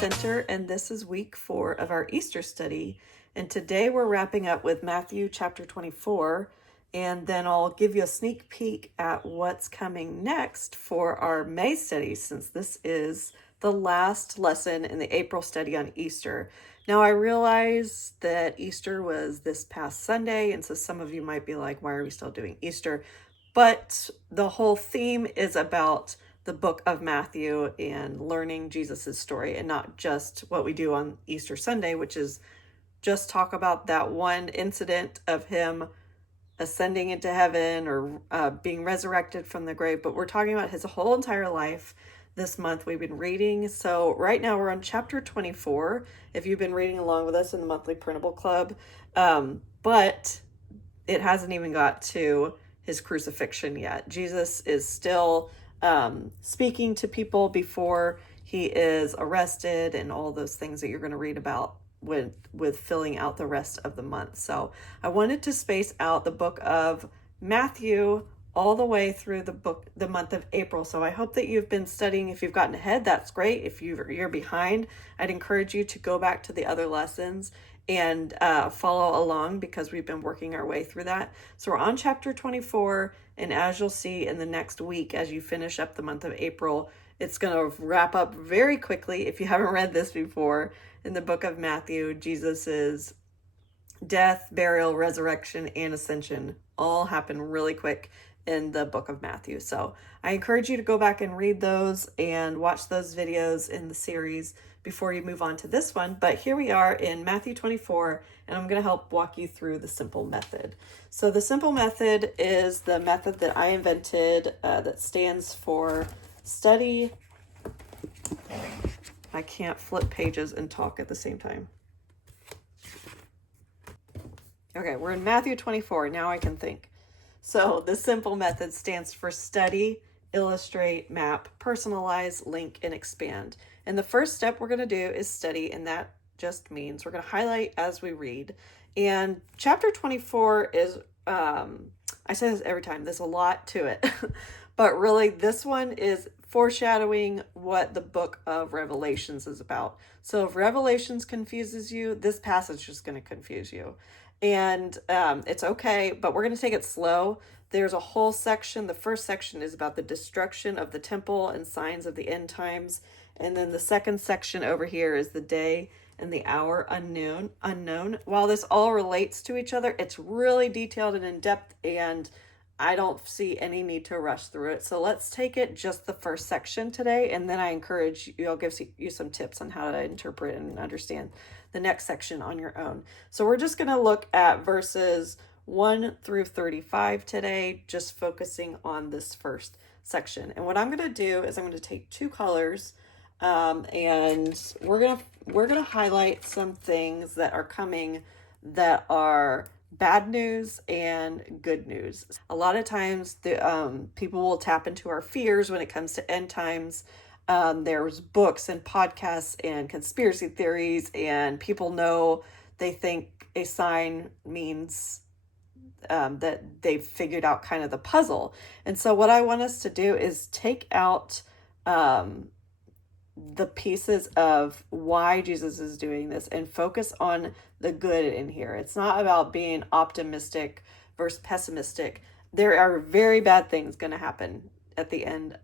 Center, and this is week 4 of our Easter study. And today we're wrapping up with Matthew chapter 24, and then I'll give you a sneak peek at what's coming next for our May study, since this is the last lesson in the April study on Easter. Now, I realize that Easter was this past Sunday, and so some of you might be like, why are we still doing Easter? But the whole theme is about the book of Matthew and learning Jesus's story, and not just what we do on Easter Sunday, which is just talk about that one incident of him ascending into heaven or being resurrected from the grave. But we're talking about his whole entire life this month. We've been reading. So right now we're on chapter 24, if you've been reading along with us in the monthly printable club. But it hasn't even got to his crucifixion yet. Jesus is still speaking to people before he is arrested, and all those things that you're going to read about with filling out the rest of the month. So I wanted to space out the book of Matthew all the way through the month of April. So I hope that you've been studying. If you've gotten ahead, that's great. If you're behind, I'd encourage you to go back to the other lessons and follow along, because we've been working our way through that. So we're on chapter 24, and as you'll see in the next week, as you finish up the month of April, it's going to wrap up very quickly. If you haven't read this before, in the book of Matthew, Jesus's death, burial, resurrection, and ascension all happen really quick in the book of Matthew. So I encourage you to go back and read those and watch those videos in the series before you move on to this one. But here we are in Matthew 24, and I'm going to help walk you through the simple method. So the simple method is the method that I invented that stands for study. I can't flip pages and talk at the same time. Okay, we're in Matthew 24. Now I can think. So the simple method stands for study, illustrate, map, personalize, link, and expand. And the first step we're going to do is study, and that just means we're going to highlight as we read. And chapter 24 is, I say this every time, there's a lot to it. But really, this one is foreshadowing what the book of Revelations is about. So if Revelations confuses you, this passage is going to confuse you. And it's okay, but we're going to take it slow. There's a whole section. The first section is about the destruction of the temple and signs of the end times. And then the second section over here is the day and the hour unknown. While this all relates to each other, it's really detailed and in depth, and I don't see any need to rush through it. So let's take it just the first section today, and then I encourage you, I'll give you some tips on how to interpret and understand the next section on your own. So we're just going to look at verses 1 through 35 today, just focusing on this first section. And what I'm going to do is I'm going to take two colors, and we're gonna highlight some things that are coming that are bad news and good news. A lot of times the people will tap into our fears when it comes to end times. There's books and podcasts and conspiracy theories, and people know, they think a sign means that they've figured out kind of the puzzle. And so what I want us to do is take out the pieces of why Jesus is doing this and focus on the good in here. It's not about being optimistic versus pessimistic. There are very bad things going to happen at the end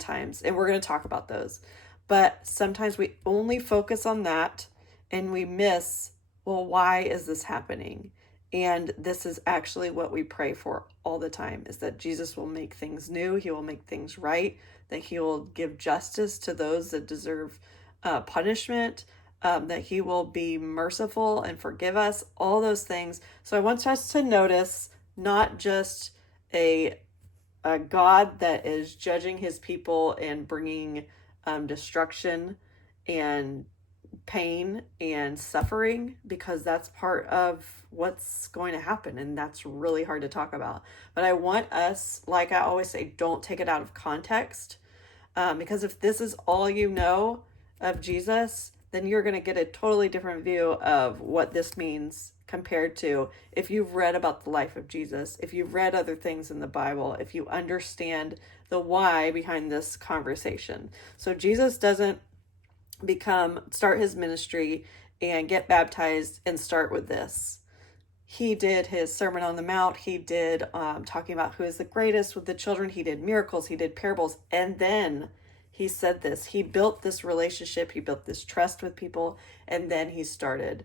times, and we're going to talk about those. But sometimes we only focus on that and we miss, well, why is this happening? And this is actually what we pray for all the time, is that Jesus will make things new. He will make things right, that he will give justice to those that deserve punishment, that he will be merciful and forgive us, all those things. So I want us to notice not just a God that is judging his people and bringing destruction and pain and suffering, because that's part of what's going to happen, and that's really hard to talk about. But I want us, like I always say, don't take it out of context, because if this is all you know of Jesus, then you're going to get a totally different view of what this means compared to if you've read about the life of Jesus, if you've read other things in the Bible, if you understand the why behind this conversation. So Jesus doesn't start his ministry and get baptized and start with this. He did his Sermon on the Mount. He did talking about who is the greatest with the children. He did miracles. He did parables. And then he said this. He built this relationship. He built this trust with people. And then he started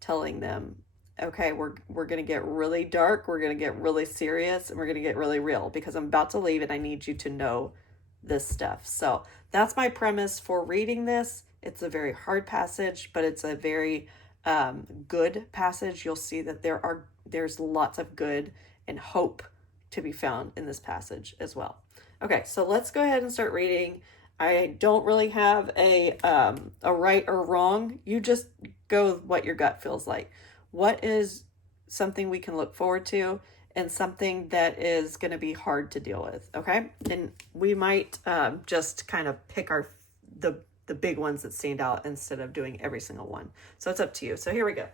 telling them, okay, we're going to get really dark. We're going to get really serious. And we're going to get really real because I'm about to leave and I need you to know this stuff. So that's my premise for reading this. It's a very hard passage, but it's a very good passage. You'll see that there's lots of good and hope to be found in this passage as well. Okay, so let's go ahead and start reading. I don't really have a right or wrong. You just go with what your gut feels like. What is something we can look forward to and something that is going to be hard to deal with, okay? And we might just kind of pick the big ones that stand out instead of doing every single one. So it's up to you. So here we go.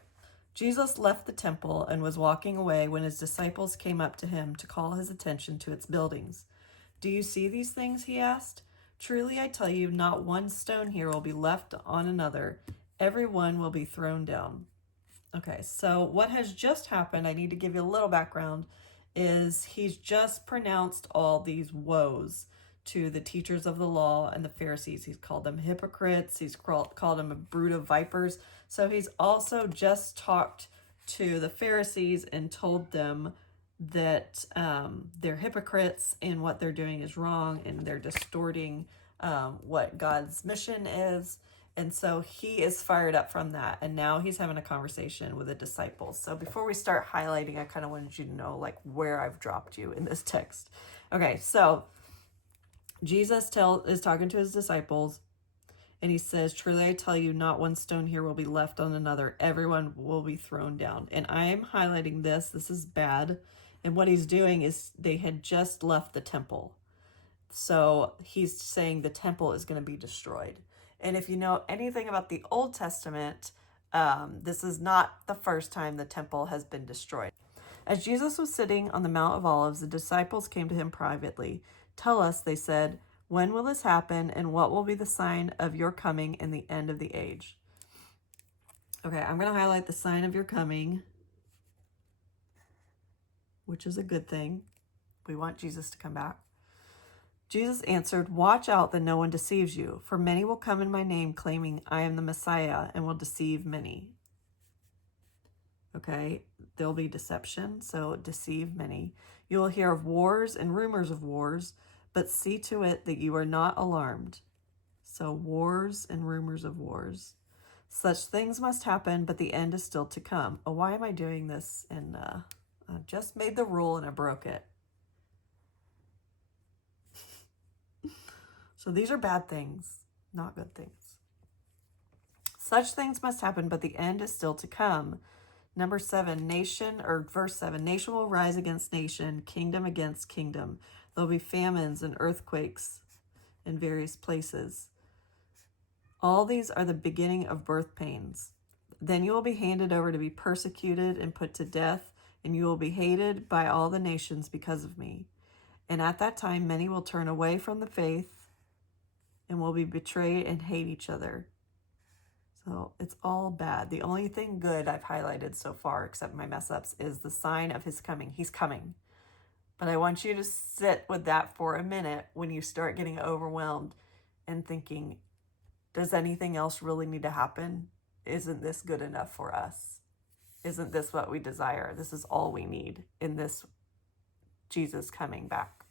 Jesus left the temple and was walking away when his disciples came up to him to call his attention to its buildings. Do you see these things? He asked. Truly, I tell you, not one stone here will be left on another. Every one will be thrown down. Okay, so what has just happened, I need to give you a little background, is he's just pronounced all these woes to the teachers of the law and the Pharisees. He's called them hypocrites. He's called them a brood of vipers. So he's also just talked to the Pharisees and told them that they're hypocrites and what they're doing is wrong and they're distorting what God's mission is. And so he is fired up from that. And now he's having a conversation with the disciples. So before we start highlighting, I kind of wanted you to know like where I've dropped you in this text. Okay, so Jesus is talking to his disciples and he says, truly I tell you, not one stone here will be left on another. Everyone will be thrown down. And I am highlighting this. This is bad. And what he's doing is they had just left the temple. So he's saying the temple is going to be destroyed. And if you know anything about the Old Testament, this is not the first time the temple has been destroyed. As Jesus was sitting on the Mount of Olives, the disciples came to him privately. Tell us, they said, when will this happen and what will be the sign of your coming and the end of the age? Okay, I'm going to highlight the sign of your coming, which is a good thing. We want Jesus to come back. Jesus answered, watch out that no one deceives you, for many will come in my name claiming I am the Messiah and will deceive many. Okay, there'll be deception, so deceive many. You will hear of wars and rumors of wars, but see to it that you are not alarmed. So wars and rumors of wars. Such things must happen, but the end is still to come. Oh, why am I doing this? And I just made the rule and I broke it. So these are bad things, not good things. Such things must happen, but the end is still to come. Number 7, verse 7, nation will rise against nation, kingdom against kingdom. There'll be famines and earthquakes in various places. All these are the beginning of birth pains. Then you will be handed over to be persecuted and put to death, and you will be hated by all the nations because of me. And at that time, many will turn away from the faith and will be betrayed and hate each other. So it's all bad. The only thing good I've highlighted so far, except my mess ups, is the sign of his coming. He's coming. But I want you to sit with that for a minute when you start getting overwhelmed and thinking, does anything else really need to happen? Isn't this good enough for us? Isn't this what we desire? This is all we need in this Jesus coming back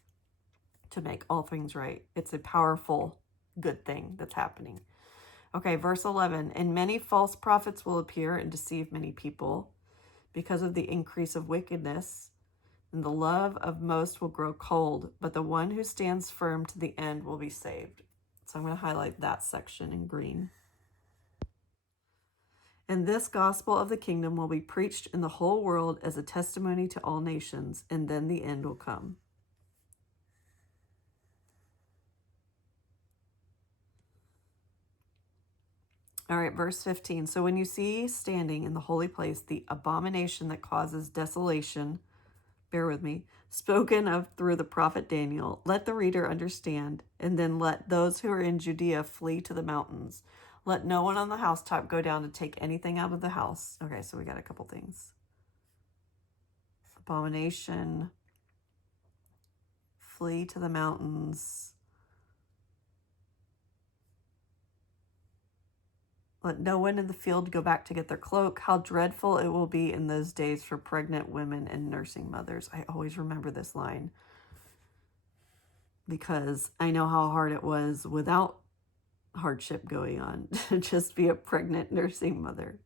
to make all things right. It's a powerful, good thing that's happening. Okay, verse 11, and many false prophets will appear and deceive many people because of the increase of wickedness, and the love of most will grow cold, but the one who stands firm to the end will be saved. So I'm going to highlight that section in green. And this gospel of the kingdom will be preached in the whole world as a testimony to all nations, and then the end will come. All right, verse 15. So when you see standing in the holy place the abomination that causes desolation, bear with me, spoken of through the prophet Daniel, let the reader understand, and then let those who are in Judea flee to the mountains. Let no one on the housetop go down to take anything out of the house. Okay, so we got a couple things. Abomination. Flee to the mountains. Let no one in the field go back to get their cloak. How dreadful it will be in those days for pregnant women and nursing mothers. I always remember this line because I know how hard it was without hardship going on to just be a pregnant nursing mother.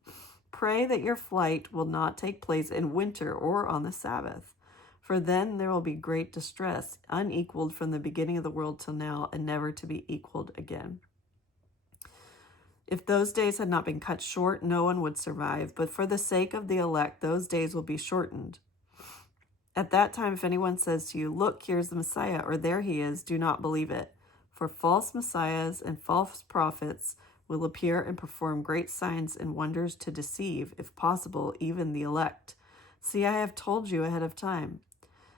Pray that your flight will not take place in winter or on the Sabbath, for then there will be great distress, unequaled from the beginning of the world till now, and never to be equaled again. If those days had not been cut short, no one would survive, but for the sake of the elect, those days will be shortened. At that time, if anyone says to you, look, here's the Messiah, or there he is, do not believe it. For false messiahs and false prophets will appear and perform great signs and wonders to deceive, if possible, even the elect. See, I have told you ahead of time.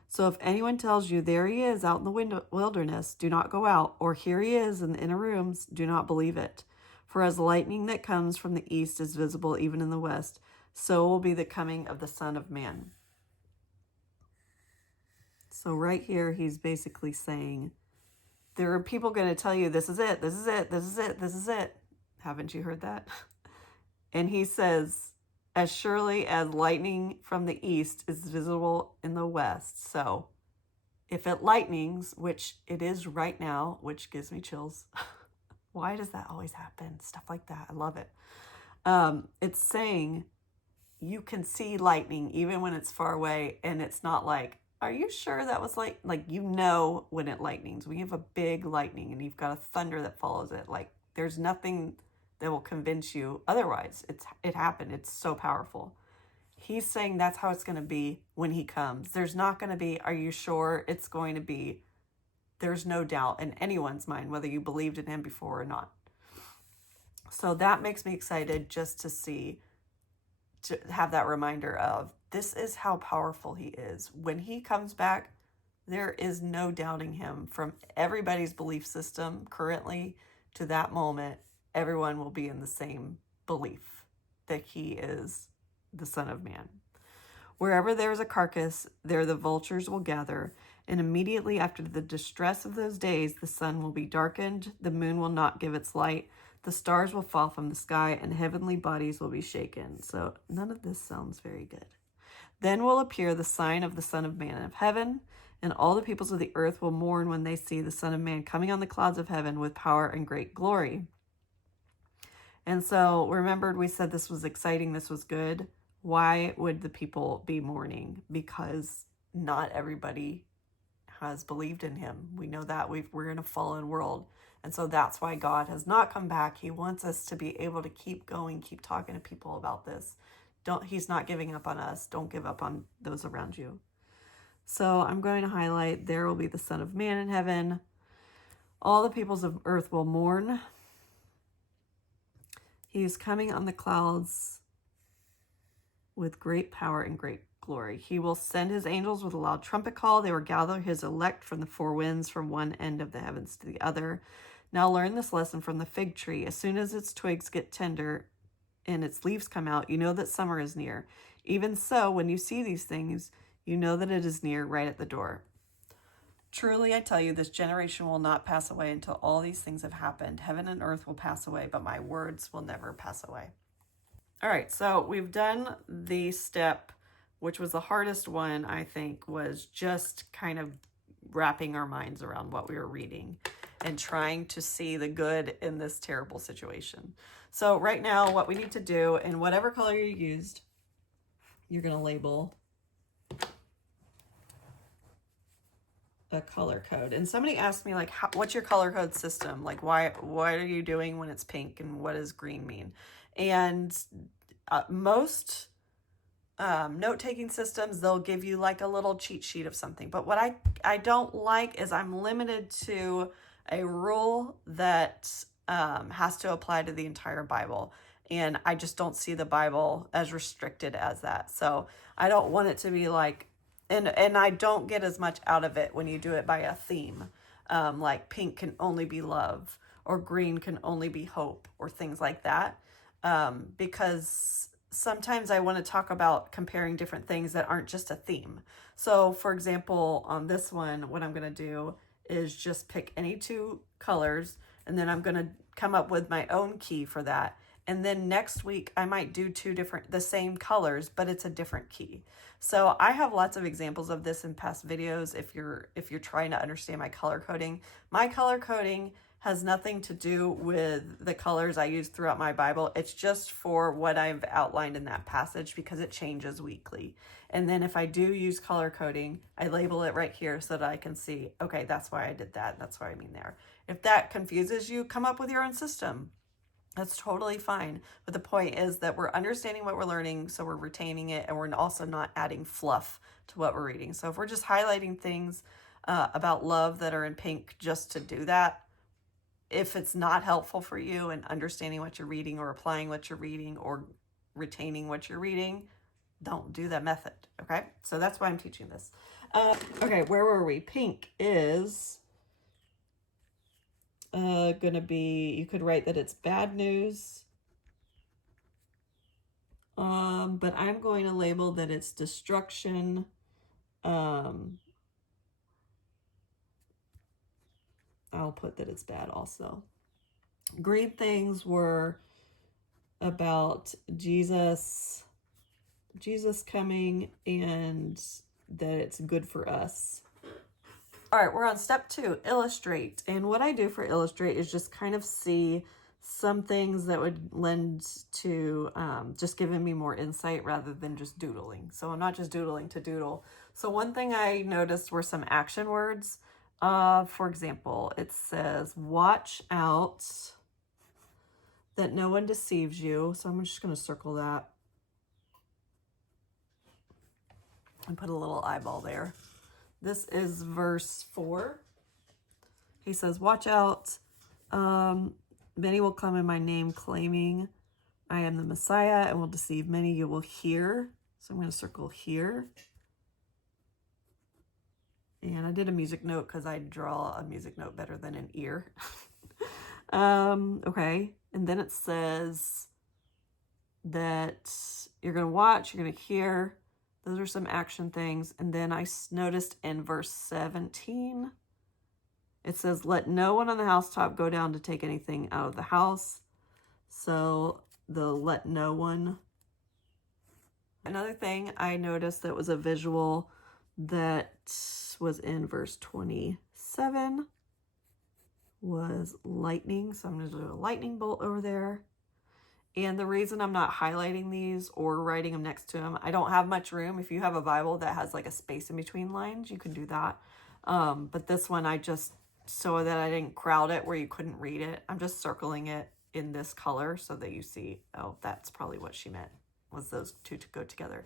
So if anyone tells you, there he is out in the wilderness, do not go out, or here he is in the inner rooms, do not believe it. For as lightning that comes from the east is visible even in the west, so will be the coming of the Son of Man. So right here, he's basically saying, there are people going to tell you, this is it, this is it, this is it, this is it. Haven't you heard that? And he says, as surely as lightning from the east is visible in the west. So if it lightnings, which it is right now, which gives me chills. Why does that always happen? Stuff like that. I love it. It's saying you can see lightning even when it's far away, and it's not like, are you sure that was like you know when it lightnings. We have a big lightning and you've got a thunder that follows it. Like there's nothing that will convince you otherwise. It happened. It's so powerful. He's saying that's how it's going to be when he comes. There's not going to be, are you sure? It's going to be, there's no doubt in anyone's mind whether you believed in him before or not. So that makes me excited just to see, to have that reminder of this is how powerful he is. When he comes back, there is no doubting him. From everybody's belief system currently to that moment, everyone will be in the same belief that he is the Son of Man. Wherever there is a carcass, there the vultures will gather. And immediately after the distress of those days, the sun will be darkened, the moon will not give its light, the stars will fall from the sky, and heavenly bodies will be shaken. So none of this sounds very good. Then will appear the sign of the Son of Man of heaven, and all the peoples of the earth will mourn when they see the Son of Man coming on the clouds of heaven with power and great glory. And so remembered, we said this was exciting, this was good. Why would the people be mourning? Because not everybody has believed in him. We know that we're in a fallen world. And so that's why God has not come back. He wants us to be able to keep going, keep talking to people about this. He's not giving up on us. Don't give up on those around you. So I'm going to highlight, there will be the Son of Man in heaven. All the peoples of earth will mourn. He is coming on the clouds with great power and great glory. He will send his angels with a loud trumpet call. They will gather his elect from the four winds, from one end of the heavens to the other. Now learn this lesson from the fig tree. As soon as its twigs get tender and its leaves come out, you know that summer is near. Even so, when you see these things, you know that it is near, right at the door. Truly, I tell you, this generation will not pass away until all these things have happened. Heaven and earth will pass away, but my words will never pass away. All right, so we've done the step, which was the hardest one, I think, was just kind of wrapping our minds around what we were reading and trying to see the good in this terrible situation. So right now, what we need to do, in whatever color you used, you're going to label a color code. And somebody asked me, like, what's your color code system? Like, what are you doing when it's pink, and what does green mean? And most note-taking systems, they'll give you like a little cheat sheet of something. But what I don't like is I'm limited to a rule that has to apply to the entire Bible. And I just don't see the Bible as restricted as that. So I don't want it to be like, and I don't get as much out of it when you do it by a theme. Like pink can only be love, or green can only be hope, or things like that. Because sometimes I want to talk about comparing different things that aren't just a theme. So for example, on this one, what I'm going to do is just pick any two colors, and then I'm going to come up with my own key for that. And then next week I might do the same colors, but it's a different key. So I have lots of examples of this in past videos. If you're trying to understand my color coding has nothing to do with the colors I use throughout my Bible. It's just for what I've outlined in that passage, because it changes weekly. And then if I do use color coding, I label it right here so that I can see, okay, that's why I did that. That's what I mean there. If that confuses you, come up with your own system. That's totally fine. But the point is that we're understanding what we're learning, so we're retaining it, and we're also not adding fluff to what we're reading. So if we're just highlighting things about love that are in pink just to do that, if it's not helpful for you in understanding what you're reading, or applying what you're reading, or retaining what you're reading, don't do that method, okay? So that's why I'm teaching this. Okay, where were we? Pink is gonna be, you could write that it's bad news. But I'm going to label that it's destruction. I'll put that it's bad also. Green things were about Jesus coming, and that it's good for us. All right, we're on step 2, illustrate. And what I do for illustrate is just kind of see some things that would lend to just giving me more insight rather than just doodling. So I'm not just doodling to doodle. So one thing I noticed were some action words. For example, it says, watch out that no one deceives you. So I'm just going to circle that and put a little eyeball there. This is verse 4. He says, watch out. Many will come in my name claiming I am the Messiah, and will deceive many. You will hear. So I'm going to circle here. And I did a music note because I draw a music note better than an ear. Okay. And then it says that you're going to watch, you're going to hear. Those are some action things. And then I noticed in verse 17, it says, let no one on the housetop go down to take anything out of the house. So the let no one. Another thing I noticed that was a visual that was in verse 27 was lightning. So I'm going to do a lightning bolt over there. And the reason I'm not highlighting these or writing them next to them, I don't have much room. If you have a Bible that has like a space in between lines, you can do that. But this one, I just, so that I didn't crowd it where you couldn't read it, I'm just circling it in this color so that you see, oh, that's probably what she meant, was those two to go together.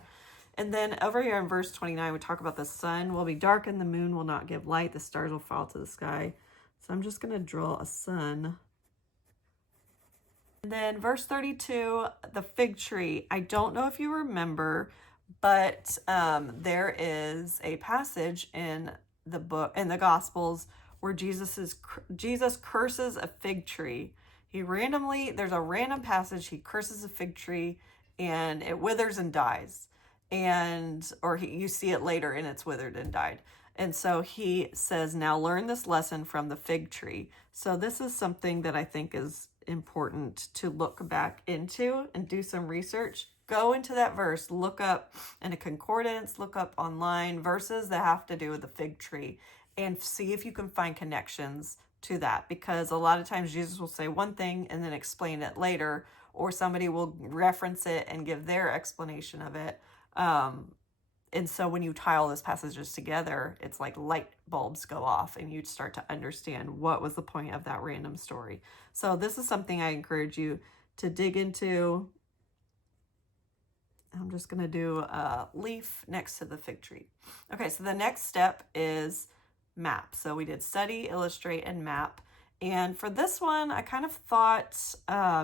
And then over here in verse 29, we talk about the sun will be darkened, the moon will not give light, the stars will fall to the sky. So I'm just going to draw a sun. And then verse 32, the fig tree. I don't know if you remember, but there is a passage in the book, in the Gospels, where Jesus curses a fig tree. There's a random passage, he curses a fig tree and it withers and dies. You see it later and it's withered and died. And so he says, now learn this lesson from the fig tree. So this is something that I think is important to look back into and do some research. Go into that verse, look up in a concordance, look up online verses that have to do with the fig tree, and see if you can find connections to that. Because a lot of times Jesus will say one thing and then explain it later, or somebody will reference it and give their explanation of it. And so when you tie all those passages together, it's like light bulbs go off and you start to understand what was the point of that random story. So this is something I encourage you to dig into. I'm just going to do a leaf next to the fig tree. Okay, so the next step is map. So we did study, illustrate, and map. And for this one, I kind of thought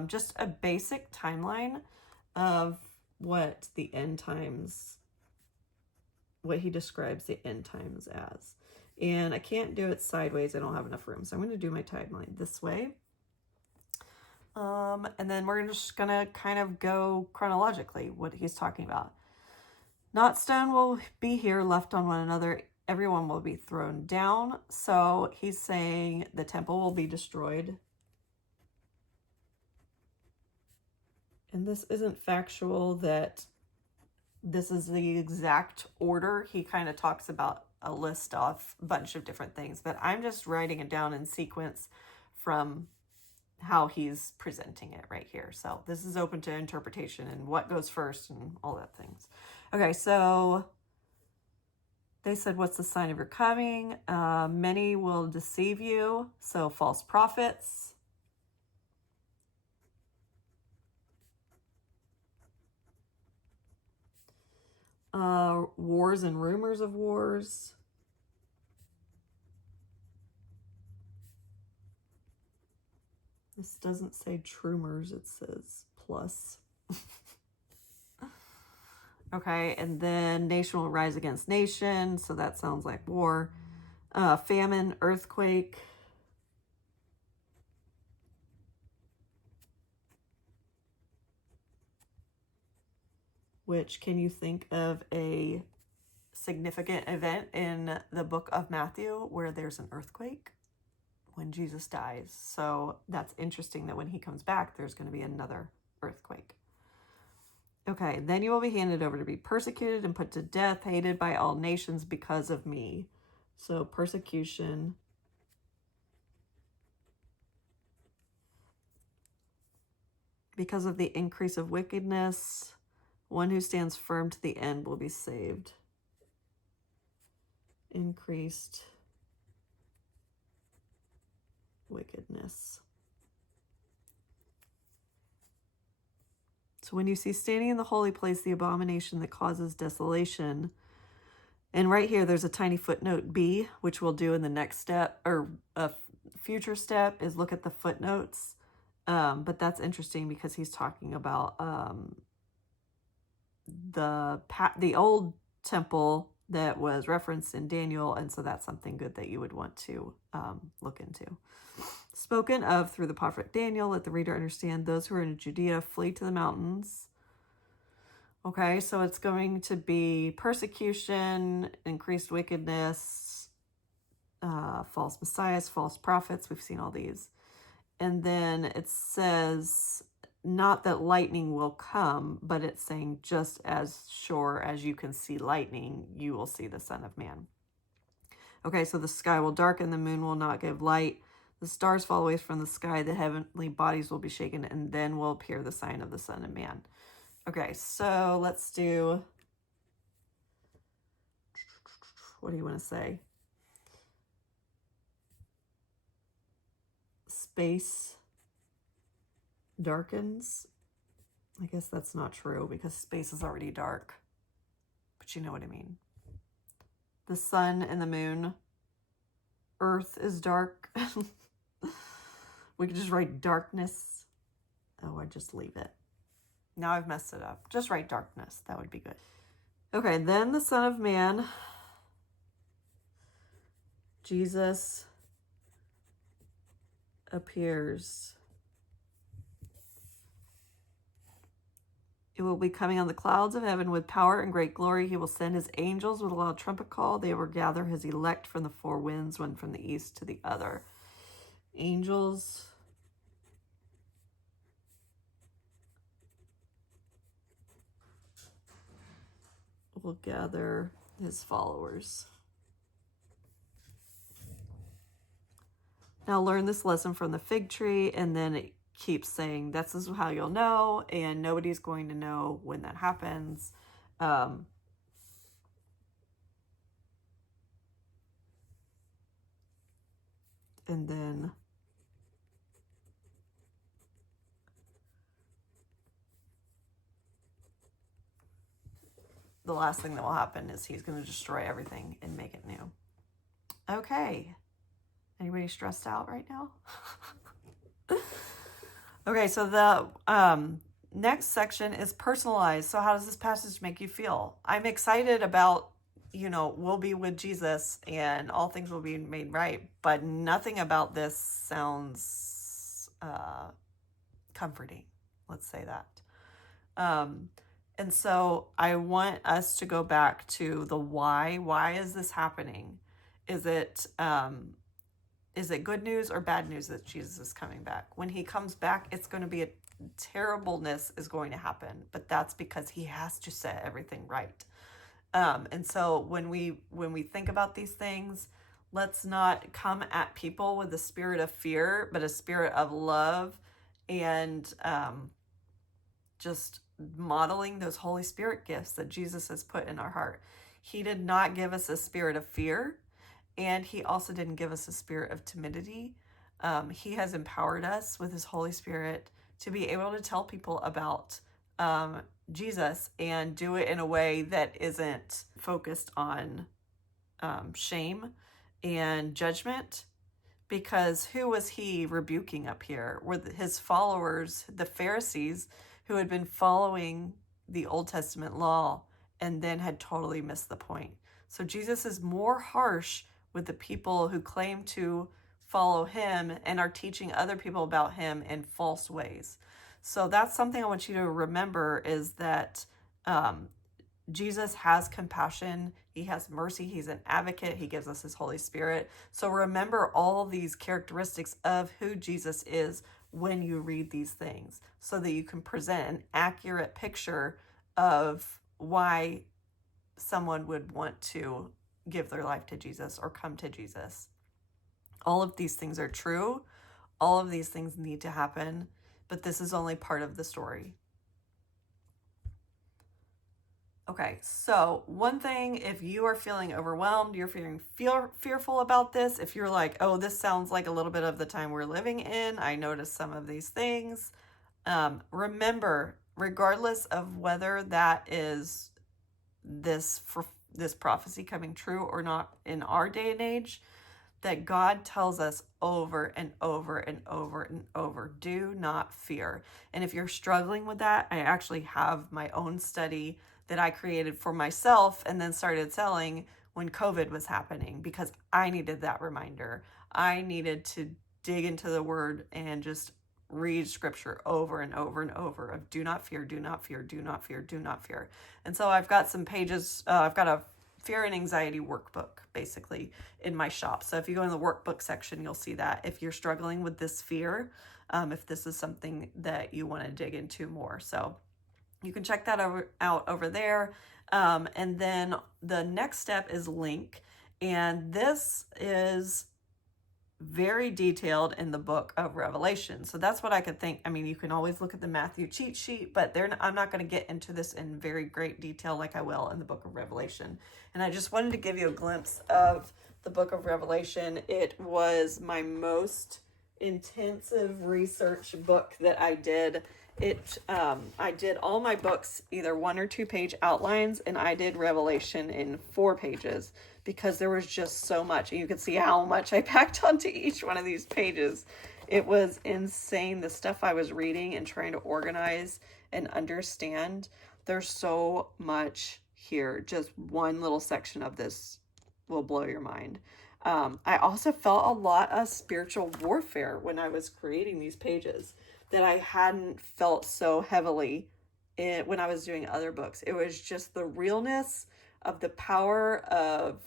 just a basic timeline of what the end times, what he describes the end times as. And I can't do it sideways. I don't have enough room. So I'm going to do my timeline this way. And then we're just going to kind of go chronologically what he's talking about. Not stone will be here left on one another. Everyone will be thrown down. So he's saying the temple will be destroyed. And this isn't factual that this is the exact order. He kind of talks about a list of a bunch of different things, but I'm just writing it down in sequence from how he's presenting it right here. So this is open to interpretation and what goes first and all that things. Okay, so they said, what's the sign of your coming? Many will deceive you. So false prophets. Wars and rumors of wars. This doesn't say trumors, it says plus. Okay, and then nation will rise against nation, so that sounds like war. Famine, earthquake. Which, can you think of a significant event in the book of Matthew where there's an earthquake? When Jesus dies. So that's interesting that when he comes back, there's going to be another earthquake. Okay, then you will be handed over to be persecuted and put to death, hated by all nations because of me. So persecution. Because of the increase of wickedness, one who stands firm to the end will be saved. Increased wickedness. So when you see standing in the holy place the abomination that causes desolation, and right here there's a tiny footnote B, which we'll do in the next step, or a future step is look at the footnotes. But that's interesting because he's talking about the old temple that was referenced in Daniel, and so that's something good that you would want to look into. Spoken of through the prophet Daniel, let the reader understand those who are in Judea flee to the mountains. Okay, so it's going to be persecution, increased wickedness, false messiahs, false prophets. We've seen all these. And then it says, not that lightning will come, but it's saying just as sure as you can see lightning, you will see the Son of Man. Okay, so the sky will darken, the moon will not give light, the stars fall away from the sky, the heavenly bodies will be shaken, and then will appear the sign of the Son of Man. Okay, so let's do, what do you want to say? Space darkens. I guess that's not true because space is already dark, but you know what I mean. The sun and the moon. Earth is dark. We could just write darkness. Oh, I just leave it. Now I've messed it up. Just write darkness. That would be good. Okay, then the Son of Man, Jesus, appears. It will be coming on the clouds of heaven with power and great glory. He will send his angels with a loud trumpet call. They will gather his elect from the four winds, one from the east to the other. Angels will gather his followers. Now learn this lesson from the fig tree, and then it keeps saying this is how you'll know, and nobody's going to know when that happens. And then the last thing that will happen is he's going to destroy everything and make it new. Okay. Anybody stressed out right now? Okay, so the next section is personalized. So how does this passage make you feel? I'm excited about, we'll be with Jesus and all things will be made right, but nothing about this sounds comforting. Let's say that. And so I want us to go back to the why. Why is this happening? Is it good news or bad news that Jesus is coming back? When he comes back, it's going to be terribleness is going to happen, but that's because he has to set everything right. And so when we think about these things, let's not come at people with a spirit of fear, but a spirit of love and just modeling those Holy Spirit gifts that Jesus has put in our heart. He did not give us a spirit of fear, and he also didn't give us a spirit of timidity. He has empowered us with his Holy Spirit to be able to tell people about Jesus and do it in a way that isn't focused on shame and judgment. Because who was he rebuking up here? Were his followers, the Pharisees, who had been following the Old Testament law and then had totally missed the point. So Jesus is more harsh with the people who claim to follow him and are teaching other people about him in false ways. So that's something I want you to remember, is that Jesus has compassion. He has mercy. He's an advocate. He gives us his Holy Spirit. So remember all these characteristics of who Jesus is when you read these things, so that you can present an accurate picture of why someone would want to give their life to Jesus or come to Jesus. All of these things are true. All of these things need to happen, but this is only part of the story. Okay, so one thing, if you are feeling overwhelmed, you're feeling fearful about this, if you're like, oh, this sounds like a little bit of the time we're living in, I noticed some of these things, remember, regardless of whether that is this prophecy coming true or not in our day and age, that God tells us over and over and over and over, do not fear. And if you're struggling with that, I actually have my own study that I created for myself and then started selling when COVID was happening, because I needed that reminder. I needed to dig into the word and just read scripture over and over and over of do not fear, do not fear, do not fear, do not fear. And so I've got some pages, I've got a fear and anxiety workbook basically in my shop. So if you go in the workbook section, you'll see that if you're struggling with this fear, if this is something that you want to dig into more. So you can check that out over there. And then the next step is link. And this is very detailed in the book of Revelation. So that's what I could think. I mean, you can always look at the Matthew cheat sheet, but I'm not going to get into this in very great detail like I will in the book of Revelation. And I just wanted to give you a glimpse of the book of Revelation. It was my most intensive research book that I did. I did all my books either 1 or 2 page outlines, and I did Revelation in 4 pages because there was just so much. And you can see how much I packed onto each one of these pages. It was insane, the stuff I was reading and trying to organize and understand. There's so much here. Just one little section of this will blow your mind. I also felt a lot of spiritual warfare when I was creating these pages that I hadn't felt so heavily when I was doing other books. It was just the realness of the power of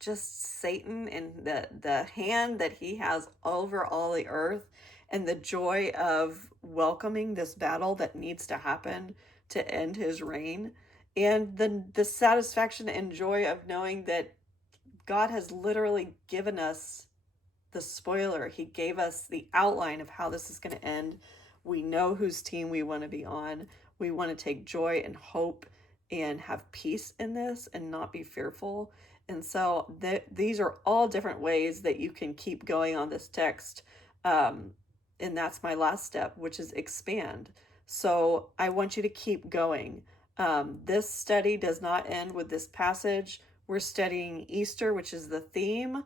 just Satan and the hand that he has over all the earth, and the joy of welcoming this battle that needs to happen to end his reign, and the satisfaction and joy of knowing that God has literally given us the spoiler. He gave us the outline of how this is going to end. We know whose team we want to be on. We want to take joy and hope and have peace in this and not be fearful. And so these are all different ways that you can keep going on this text. And that's my last step, which is expand. So I want you to keep going. This study does not end with this passage. We're studying Easter, which is the theme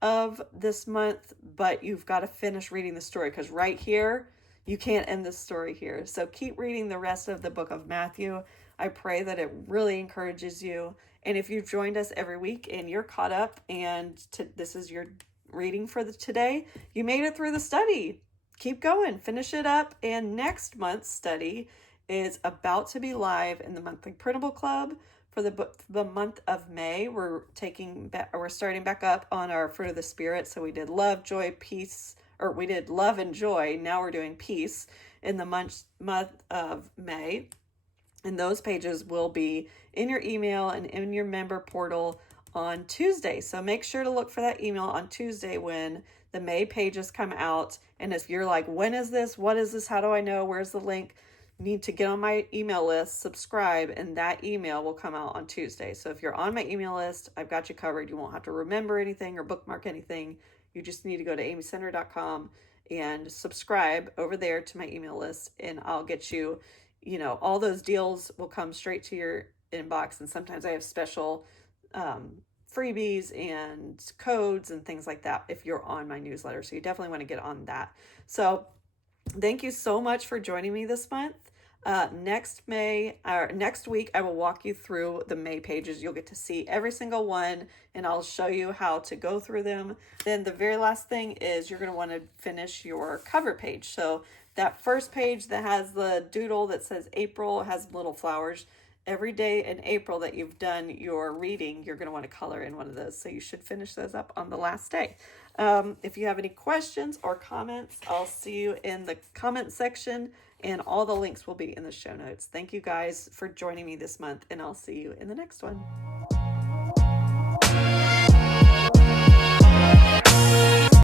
of this month, but you've got to finish reading the story, because right here, you can't end this story here. So keep reading the rest of the book of Matthew. I pray that it really encourages you. And if you've joined us every week and you're caught up and this is your reading for today, you made it through the study. keep going, finish it up. And next month's study is about to be live in the monthly printable club for the month of May. We're starting back up on our fruit of the spirit. So we did love, joy, peace, or we did love and joy. Now we're doing peace in the month of May. And those pages will be in your email and in your member portal on Tuesday. So make sure to look for that email on Tuesday when the May pages come out. And if you're like, when is this? What is this? How do I know? Where's the link? You need to get on my email list, subscribe, and that email will come out on Tuesday. So if you're on my email list, I've got you covered. You won't have to remember anything or bookmark anything. You just need to go to amycenter.com and subscribe over there to my email list, and I'll get you, all those deals will come straight to your inbox. And sometimes I have special freebies and codes and things like that if you're on my newsletter. So you definitely want to get on that. So thank you so much for joining me this month. Next week, I will walk you through the May pages. You'll get to see every single one, and I'll show you how to go through them. Then the very last thing is you're going to want to finish your cover page. So that first page that has the doodle that says April has little flowers. Every day in April that you've done your reading, you're going to want to color in one of those. So you should finish those up on the last day. If you have any questions or comments, I'll see you in the comment section, and all the links will be in the show notes. Thank you guys for joining me this month, and I'll see you in the next one.